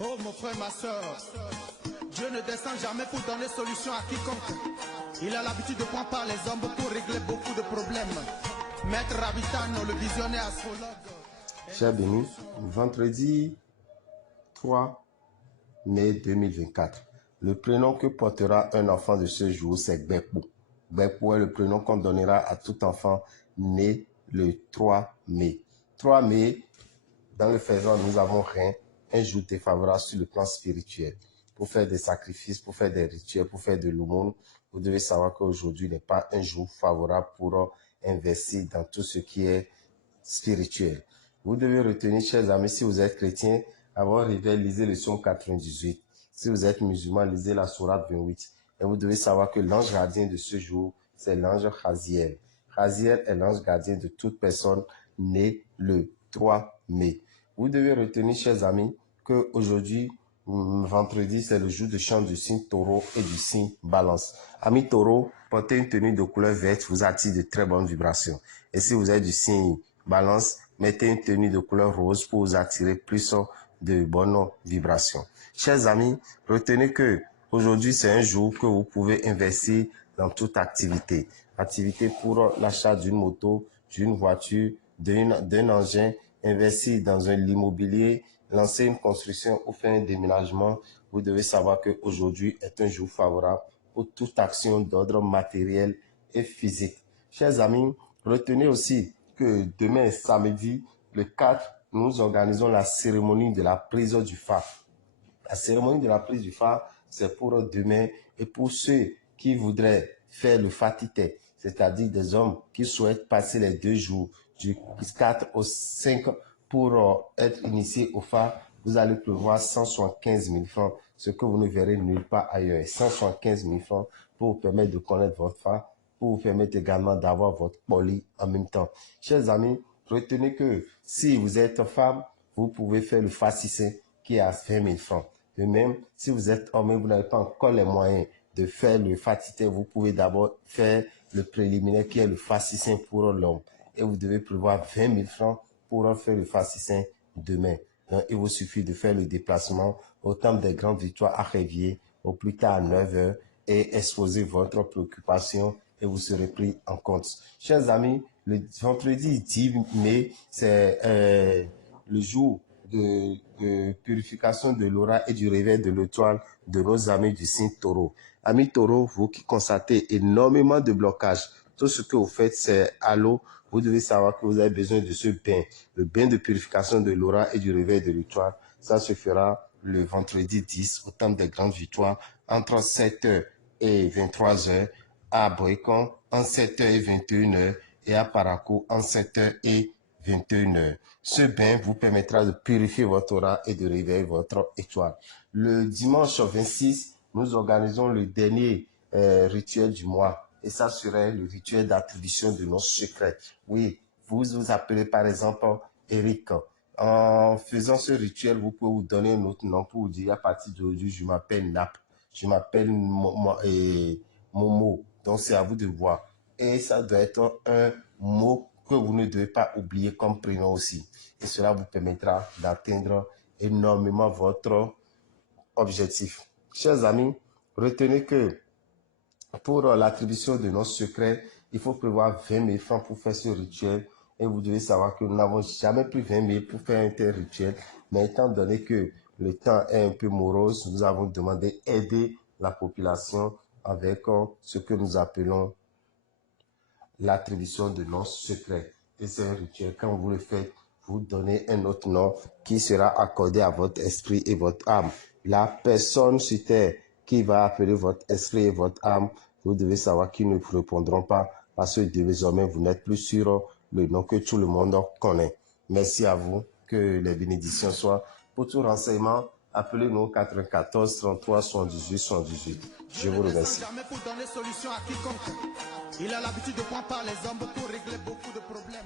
Oh mon frère, ma soeur, Dieu ne descend jamais pour donner solution à quiconque. Il a l'habitude de prendre par les hommes pour régler beaucoup de problèmes. Maître Rabitano, le visionnaire astrologue. Chers bénis, vendredi 3 mai 2024, le prénom que portera un enfant de ce jour, c'est Bekpo. Bekpo est le prénom qu'on donnera à tout enfant né le 3 mai. 3 mai, dans le faisant, nous avons rien, un jour défavorable sur le plan spirituel. Pour faire des sacrifices, pour faire des rituels, pour faire de l'aumône, vous devez savoir qu'aujourd'hui n'est pas un jour favorable pour investir dans tout ce qui est spirituel. Vous devez retenir, chers amis, si vous êtes chrétien, avant réveil, lisez le psaume 98. Si vous êtes musulman, lisez la sourate 28. Et vous devez savoir que l'ange gardien de ce jour, c'est l'ange Chaziel. Chaziel est l'ange gardien de toute personne née le 3 mai. Vous devez retenir, chers amis, que aujourd'hui, vendredi, c'est le jour de chant du signe taureau et du signe balance. Amis taureau, porter une tenue de couleur verte vous attire de très bonnes vibrations. Et si vous êtes du signe balance, mettez une tenue de couleur rose pour vous attirer plus de bonnes vibrations. Chers amis, retenez que aujourd'hui, c'est un jour que vous pouvez investir dans toute activité. Activité pour l'achat d'une moto, d'une voiture, d'un engin, investir dans l'immobilier, lancer une construction ou faire un déménagement. Vous devez savoir qu'aujourd'hui est un jour favorable pour toute action d'ordre matériel et physique. Chers amis, retenez aussi que demain, samedi, le 4, nous organisons la cérémonie de la prise du phare. La cérémonie de la prise du phare, c'est pour demain et pour ceux qui voudraient faire le fatité, c'est-à-dire des hommes qui souhaitent passer les 2 jours, du 4 au 5 pour être initiés au phare, vous allez prévoir 175 000 francs, ce que vous ne verrez nulle part ailleurs. 175 000 francs pour vous permettre de connaître votre phare, pour vous permettre également d'avoir votre poli en même temps. Chers amis, retenez que si vous êtes femme, vous pouvez faire le fascicé qui est à 20 000 francs. De même, si vous êtes homme et vous n'avez pas encore les moyens de faire le fatité, vous pouvez d'abord faire le préliminaire qui est le fascicé pour l'homme. Et vous devez prévoir 20 000 francs pour faire le fascicé demain. Donc, il vous suffit de faire le déplacement au temple des grandes victoires à Révier, au plus tard à 9 h, et exposer votre préoccupation et vous serez pris en compte. Chers amis, le vendredi 10 mai, c'est le jour de purification de l'aura et du réveil de l'étoile de nos amis du signe taureau. Amis taureau, vous qui constatez énormément de blocages, tout ce que vous faites, c'est à l'eau. Vous devez savoir que vous avez besoin de ce bain, le bain de purification de l'aura et du réveil de l'étoile. Ça se fera le vendredi 10 au temple des grandes victoires entre 7 h et 23 h, à Boycon en 7 h et 21 h et à Parakou en 7 h et 21 h. Ce bain vous permettra de purifier votre aura et de réveiller votre étoile. Le dimanche 26, nous organisons le dernier rituel du mois. Et ça serait le rituel d'attribution de nos secrets. Oui, vous vous appelez par exemple Eric. En faisant ce rituel, vous pouvez vous donner un autre nom pour vous dire à partir d'aujourd'hui, je m'appelle Nap, je m'appelle Momo. Donc c'est à vous de voir. Et ça doit être un mot que vous ne devez pas oublier comme prénom aussi. Et cela vous permettra d'atteindre énormément votre objectif. Chers amis, retenez que pour l'attribution de nos secrets, il faut prévoir 20 000 francs pour faire ce rituel. Et vous devez savoir que nous n'avons jamais pris 20 000 pour faire un tel rituel. Mais étant donné que le temps est un peu morose, nous avons demandé aider la population avec ce que nous appelons l'attribution de nos secrets. Et c'est un rituel. Quand vous le faites, vous donnez un autre nom qui sera accordé à votre esprit et votre âme. La personne sur terre qui va appeler votre esprit et votre âme, vous devez savoir qu'ils ne répondront pas parce que désormais vous n'êtes plus sur le nom que tout le monde connaît. Merci à vous, que les bénédictions soient. Pour tout renseignement, appelez-nous 94 33 78 78. Je vous remercie. Jamais pour donner solution à quiconque. Il a l'habitude de prendre par les hommes pour régler beaucoup de problèmes.